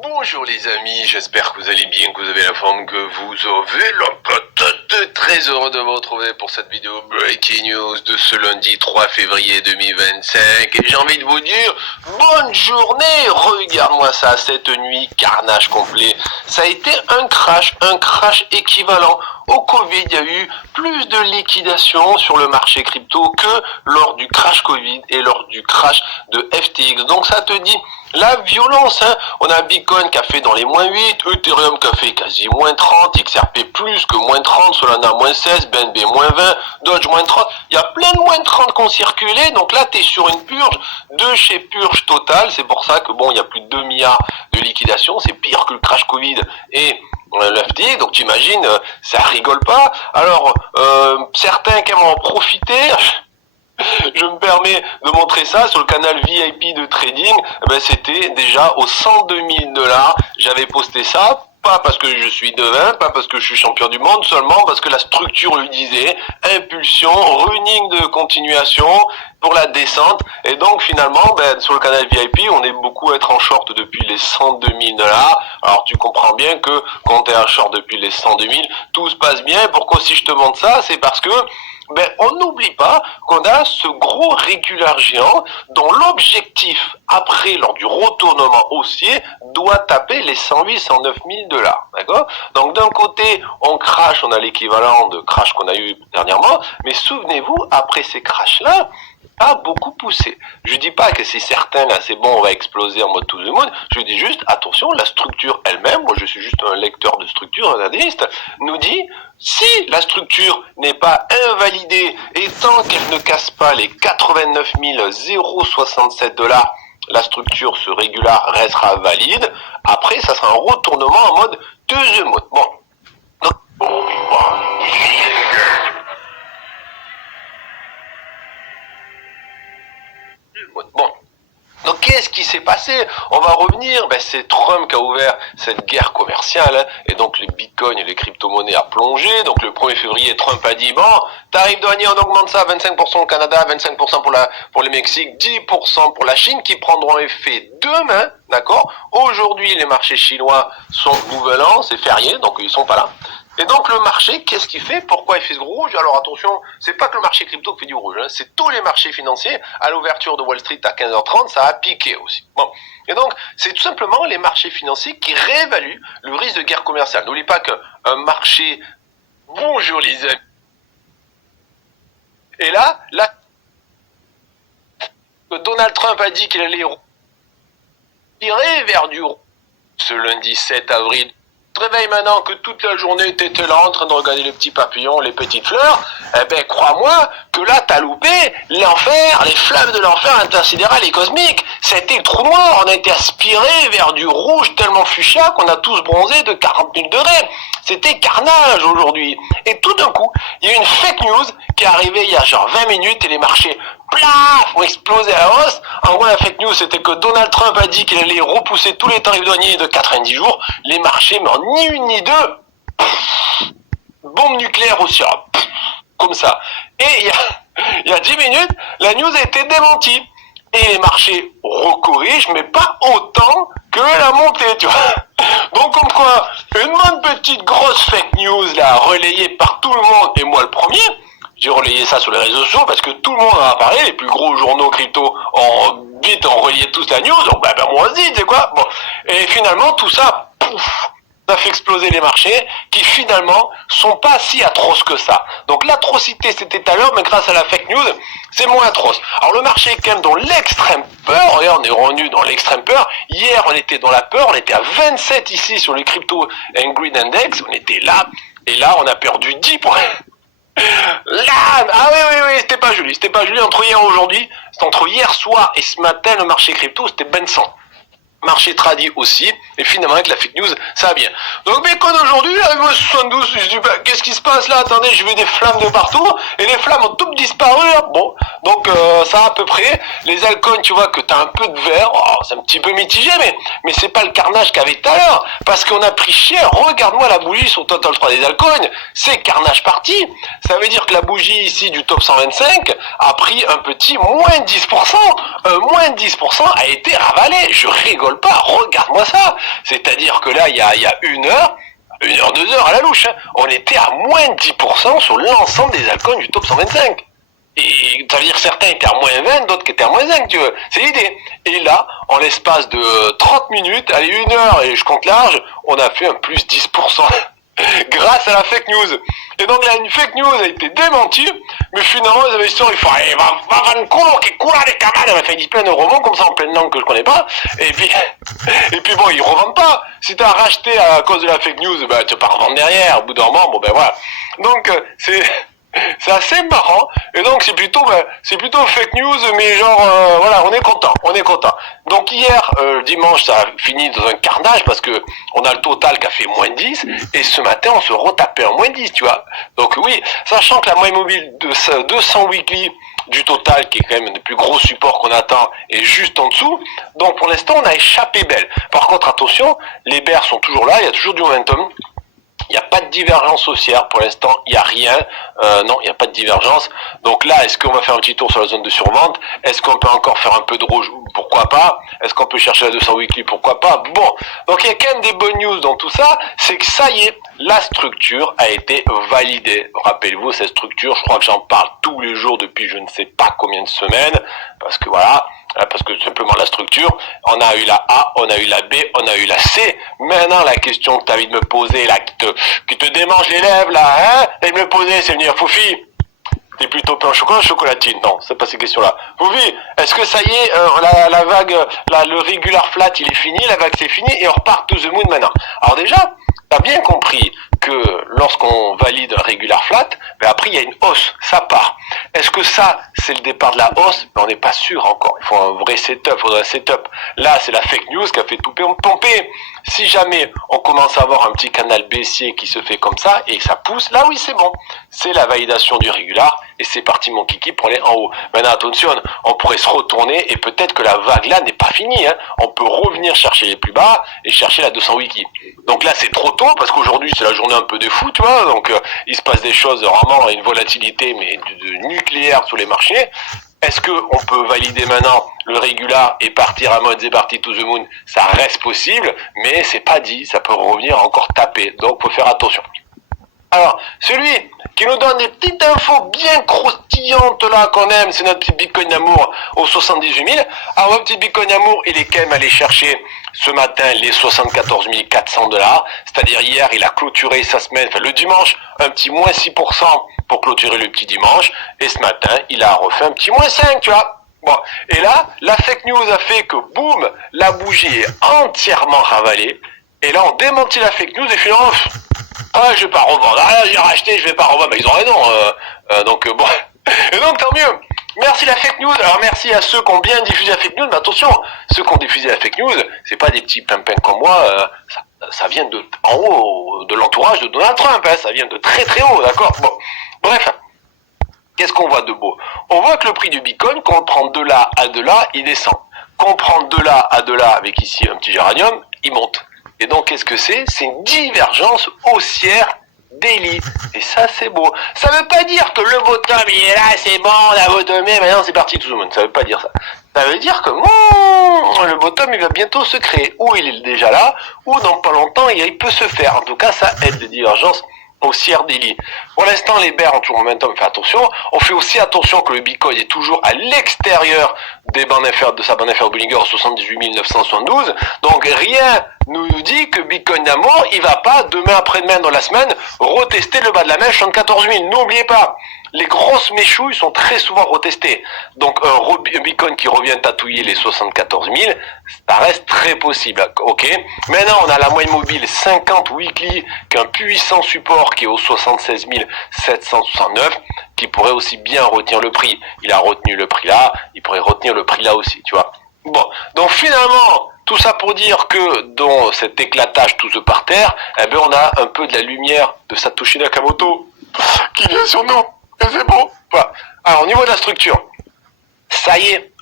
Bonjour les amis, j'espère que vous allez bien, que vous avez la forme que vous avez. La patate, très heureux de vous retrouver pour cette vidéo Breaking News de ce lundi 3 février 2025. Et j'ai envie de vous dire, bonne journée. Regarde-moi ça, cette nuit, carnage complet. Ça a été un crash équivalent au Covid. Il y a eu plus de liquidations sur le marché crypto que lors du crash Covid et lors du crash de FTX. Donc ça te dit la violence, hein. On a Bitcoin qui a fait dans les moins 8, Ethereum qui a fait quasi moins 30, XRP plus que moins 30, Solana moins 16, BNB moins 20, Doge moins 30. Il y a plein de moins 30 qui ont circulé. Donc là, tu es sur une purge de chez purge totale. C'est pour ça que bon, il y a plus de 2 milliards de liquidation. C'est pire que le crash Covid et le FTX. Donc tu imagines, ça rigole pas. Alors, certains qui aiment en profiter... Je me permets de montrer ça sur le canal VIP de trading. C'était déjà aux 102 000 $. J'avais posté ça, pas parce que je suis devin, pas parce que je suis champion du monde, seulement parce que la structure lui disait impulsion, running de continuation pour la descente. Et donc finalement, sur le canal VIP, on est beaucoup à être en short depuis les 102 000 $. Alors tu comprends bien que quand tu es en short depuis les 102 000, tout se passe bien. Pourquoi si je te montre ça, c'est parce que on n'oublie pas qu'on a ce gros régular géant dont l'objectif, après, lors du retournement haussier, doit taper les 108, 109 000 $. D'accord? Donc, d'un côté, on crash, on a l'équivalent de crash qu'on a eu dernièrement, mais souvenez-vous, après ces crashs-là, a beaucoup poussé. Je dis pas que c'est certain, là, c'est bon, on va exploser en mode tout le monde. Je dis juste, attention, la structure elle-même, moi je suis juste un lecteur de structure, un analyste, nous dit, si la structure n'est pas invalidée et tant qu'elle ne casse pas les 89 067 $, la structure, ce régular, restera valide. Après, ça sera un retournement en mode deuxième mode. Bon. Bon. Donc qu'est-ce qui s'est passé? On va revenir, c'est Trump qui a ouvert cette guerre commerciale, hein, et donc les bitcoins et les crypto-monnaies a plongé. Donc le 1er février, Trump a dit, bon, tarif douanier, on augmente ça, 25% au Canada, 25% pour le Mexique, 10% pour la Chine, qui prendront effet demain, d'accord? Aujourd'hui, les marchés chinois sont nouvel an, c'est férié, donc ils sont pas là. Et donc le marché, qu'est-ce qu'il fait? Pourquoi il fait ce gros rouge? Alors attention, c'est pas que le marché crypto qui fait du rouge, hein, c'est tous les marchés financiers. À l'ouverture de Wall Street à 15h30, ça a piqué aussi. Bon. Et donc, c'est tout simplement les marchés financiers qui réévaluent le risque de guerre commerciale. N'oublie pas qu'un marché... Bonjour les amis. Et là, Donald Trump a dit qu'il allait tirer vers du rouge ce lundi 7 avril. Tu te réveilles maintenant que toute la journée tu étais là en train de regarder les petits papillons, les petites fleurs, crois-moi que là t'as loupé l'enfer, les flammes de l'enfer intersidéral et cosmique. C'était le trou noir, on a été aspiré vers du rouge tellement fuchsia qu'on a tous bronzé de 40 000 degrés. C'était carnage aujourd'hui. Et tout d'un coup, il y a une fake news qui est arrivée il y a genre 20 minutes et les marchés plaf, ont explosé à la hausse. En gros, la fake news, c'était que Donald Trump a dit qu'il allait repousser tous les tarifs douaniers de 90 jours. Les marchés, mais en ni une ni deux, bombe nucléaire au sirop. Comme ça. Et il y a 10 minutes, la news a été démentie. Et les marchés recorrigent, mais pas autant que la montée, tu vois. Donc, comme quoi, une bonne petite grosse fake news, là, relayée par tout le monde, et moi le premier, j'ai relayé ça sur les réseaux sociaux parce que tout le monde en a parlé, les plus gros journaux crypto ont relayé toute la news, donc moi aussi, tu sais quoi. Bon. Et finalement, tout ça, pouf, ça fait exploser les marchés qui finalement sont pas si atroces que ça. Donc l'atrocité c'était tout à l'heure, mais grâce à la fake news, c'est moins atroce. Alors le marché est quand même dans l'extrême peur, regarde, on est revenu dans l'extrême peur. Hier on était dans la peur, on était à 27 ici sur les crypto and green index, on était là, et là on a perdu 10 points. Là, oui, c'était pas Julie, entre hier et aujourd'hui, c'est entre hier soir et ce matin, le marché crypto, c'était ben 100. Marché tradit aussi, et finalement avec la fake news, ça va bien. Donc Bitcoin aujourd'hui, avec 72, je dis, qu'est-ce qui se passe là? Attendez, j'ai vu des flammes de partout, et les flammes ont toutes disparu, là. Bon, donc ça à peu près, les altcoins, tu vois que t'as un peu de vert, c'est un petit peu mitigé, mais c'est pas le carnage qu'il y avait tout à l'heure, parce qu'on a pris cher. Regarde-moi la bougie sur Total 3 des altcoins, c'est carnage parti. Ça veut dire que la bougie ici du top 125 a pris un petit moins 10%, moins 10% a été ravalé, je rigole rigole pas, regarde-moi ça. C'est-à-dire que là, il y a 1 heure, 2 heures à la louche, hein, on était à moins de 10% sur l'ensemble des altcoins du top 125. Et ça veut dire que certains étaient à moins 20, d'autres qui étaient à moins 5, tu veux. C'est l'idée. Et là, en l'espace de 30 minutes, allez, 1 heure, et je compte large, on a fait un plus 10%. Grâce à la fake news. Et donc là, une fake news a été démentie, mais finalement, les investisseurs, ils font, va un culo che cura les camarades, elle m'a fait dire plein de romans comme ça en pleine langue que je connais pas, et puis bon, ils revendent pas. Si t'as racheté à cause de la fake news, bah, tu vas pas revendre derrière, au bout d'un moment, bon ben voilà. Donc, c'est assez marrant, et donc c'est plutôt fake news, mais genre voilà, on est content. Donc hier, dimanche, ça a fini dans un carnage parce que on a le total qui a fait moins 10, et ce matin on se retapait en moins 10, tu vois. Donc oui, sachant que la moyenne mobile de 200 weekly du total, qui est quand même un des plus gros supports qu'on attend, est juste en dessous. Donc pour l'instant on a échappé belle. Par contre attention, les bears sont toujours là, il y a toujours du momentum. Il n'y a pas de divergence haussière pour l'instant, il n'y a rien, non, il n'y a pas de divergence. Donc là, est-ce qu'on va faire un petit tour sur la zone de survente? Est-ce qu'on peut encore faire un peu de rouge? Pourquoi pas? Est-ce qu'on peut chercher la 200 weekly? Pourquoi pas? Bon, donc il y a quand même des bonnes news dans tout ça, c'est que ça y est, la structure a été validée. Rappelez-vous, cette structure, je crois que j'en parle tous les jours depuis je ne sais pas combien de semaines, parce que voilà, parce que simplement la structure, on a eu la A, on a eu la B, on a eu la C. Maintenant, la question que tu as envie de me poser, là, qui te démange les lèvres, là, hein, et de me poser, c'est venir, Foufi, t'es plutôt pain au chocolat ou chocolatine? Non, c'est pas ces questions-là. Foufi, est-ce que ça y est, la vague, le regular flat, il est fini, la vague c'est fini, et on repart to the moon maintenant? Alors déjà, t'as bien compris que lorsqu'on valide un regular flat, ben après il y a une hausse, ça part. Est-ce que ça, c'est le départ de la hausse? Ben on n'est pas sûr encore. Il faut un vrai setup, il faudrait un setup. Là, c'est la fake news qui a fait tout pomper. Si jamais on commence à avoir un petit canal baissier qui se fait comme ça et que ça pousse, là oui c'est bon. C'est la validation du régular et c'est parti mon kiki pour aller en haut. Maintenant attention, on pourrait se retourner et peut-être que la vague là n'est pas finie. Hein. On peut revenir chercher les plus bas et chercher la 200 wiki. Donc là c'est trop tôt parce qu'aujourd'hui c'est la journée un peu de fou, tu vois. Donc il se passe des choses vraiment, une volatilité mais de nucléaire sur les marchés. Est-ce qu'on peut valider maintenant le régular et partir à mode c'est parti to the moon? Ça reste possible, mais c'est pas dit, ça peut revenir encore taper. Donc faut faire attention. Alors, celui qui nous donne des petites infos bien croustillantes là qu'on aime, c'est notre petit Bitcoin d'amour au 78 000. Alors notre petit Bitcoin d'amour, il est quand même allé chercher ce matin les 74 400 $. C'est-à-dire hier, il a clôturé sa semaine, enfin le dimanche, un petit moins 6% pour clôturer le petit dimanche. Et ce matin, il a refait un petit moins 5, tu vois. Bon, et là, la fake news a fait que boum, la bougie est entièrement ravalée. Et là, on démentit la fake news et finalement, je vais pas revendre. Ah, j'ai racheté, je vais pas revendre. Bah, ils ont raison. Donc, bon. Et donc, tant mieux. Merci la fake news. Alors, merci à ceux qui ont bien diffusé la fake news. Mais attention, ceux qui ont diffusé la fake news, c'est pas des petits pimpins comme moi. Ça vient de en haut, de l'entourage de Donald Trump. Hein, ça vient de très très haut, d'accord? Bon. Bref. Qu'est-ce qu'on voit de beau? On voit que le prix du Bitcoin, quand on prend de là à de là, il descend. Quand on prend de là à de là, avec ici un petit géranium, il monte. Et donc, qu'est-ce que c'est? C'est une divergence haussière daily. Et ça, c'est beau. Ça veut pas dire que le bottom, il est là, c'est bon, on a bottomé, maintenant c'est parti tout le monde. Ça veut pas dire ça. Ça veut dire que le bottom, il va bientôt se créer. Ou il est déjà là, ou dans pas longtemps, il peut se faire. En tout cas, ça aide les divergences haussière daily. Pour l'instant, les bears ont toujours momentum, fait attention. On fait aussi attention que le Bitcoin est toujours à l'extérieur des bandes inférieures, de sa bande inférieure Bollinger 78 972. Donc rien nous dit que Bitcoin d'amour, il va pas demain après-demain dans la semaine retester le bas de la mèche 74 000. N'oubliez pas, les grosses méchouilles sont très souvent retestées. Donc un Bitcoin qui revient tatouiller les 74 000, ça reste très possible. Ok. Maintenant, on a la moyenne mobile 50 weekly, qui est un puissant support qui est au 76 769, qui pourrait aussi bien retenir le prix. Il a retenu le prix là, il pourrait retenir le prix là aussi, tu vois. Bon, donc finalement, tout ça pour dire que dans cet éclatage tout ce par terre, eh bien on a un peu de la lumière de Satoshi Nakamoto qui vient sur nous. Et c'est bon. Voilà. Alors au niveau de la structure, ça y est,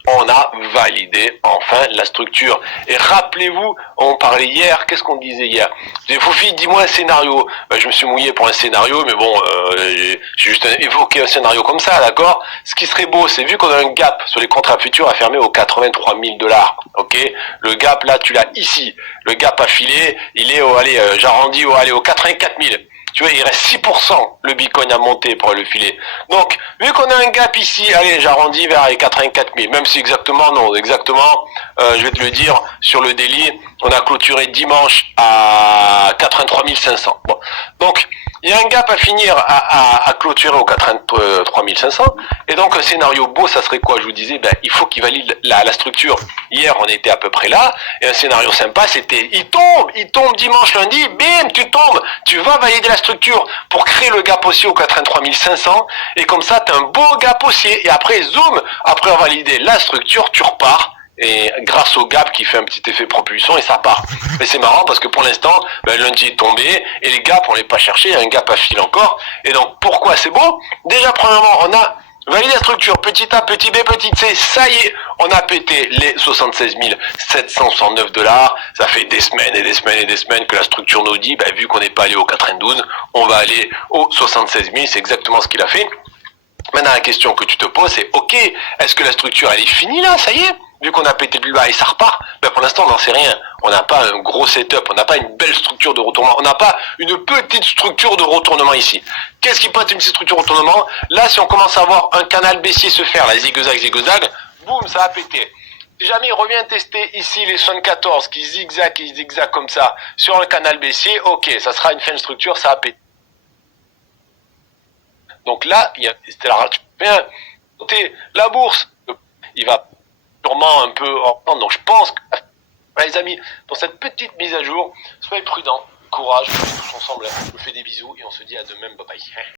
on a validé enfin la structure. Et rappelez-vous, on parlait hier, qu'est-ce qu'on disait hier? Je disais, Foufi, dis-moi un scénario. Ben, je me suis mouillé pour un scénario, mais bon, j'ai juste évoqué un scénario comme ça, d'accord? Ce qui serait beau, c'est vu qu'on a un gap sur les contrats futurs à fermer aux 83 000 $, ok? Le gap, là, tu l'as ici. Le gap affilé, il est au, allez, j'arrondis aux 84 000. Tu vois, il reste 6%, le Bitcoin a monté pour le filer. Donc, vu qu'on a un gap ici, allez, j'arrondis vers les 84 000, même si exactement, non, exactement, je vais te le dire, sur le daily, on a clôturé dimanche à 83 500. Bon. Donc, il y a un gap à finir à clôturer aux 83 500. Et donc, un scénario beau, ça serait quoi? Je vous disais, ben, il faut qu'il valide la structure. Hier, on était à peu près là. Et un scénario sympa, c'était, il tombe dimanche, lundi, bim, tu tombes. Tu vas valider la structure pour créer le gap haussier aux 83 500. Et comme ça, tu as un beau gap haussier. Et après, zoom, après avoir validé la structure, tu repars. Et grâce au gap qui fait un petit effet propulsion et ça part. Mais c'est marrant parce que pour l'instant, ben, lundi est tombé et les gaps on les pas cherché, il y a un gap à fil encore. Et donc pourquoi c'est beau? Déjà premièrement, on a validé la structure, petit A, petit B, petit C, ça y est, on a pété les 76 769 $. Ça fait des semaines et des semaines et des semaines que la structure nous dit, ben, vu qu'on n'est pas allé au 92, on va aller au 76 000, c'est exactement ce qu'il a fait. Maintenant la question que tu te poses c'est, ok, est-ce que la structure elle est finie là, ça y est? Vu qu'on a pété le plus bas et ça repart, ben pour l'instant on n'en sait rien. On n'a pas un gros setup, on n'a pas une belle structure de retournement, on n'a pas une petite structure de retournement ici. Qu'est-ce qui peut être une petite structure de retournement? Là, si on commence à voir un canal baissier se faire, la zigzag, boum, ça a pété. Si jamais il revient tester ici les 74 qui zigzag comme ça sur un canal baissier, ok, ça sera une fin de structure, ça a pété. Donc là, la bourse, il va sûrement un peu en prendre. Donc je pense que, les amis, pour cette petite mise à jour, soyez prudents, courage, on est tous ensemble. Je vous fais des bisous et on se dit à demain, bye bye.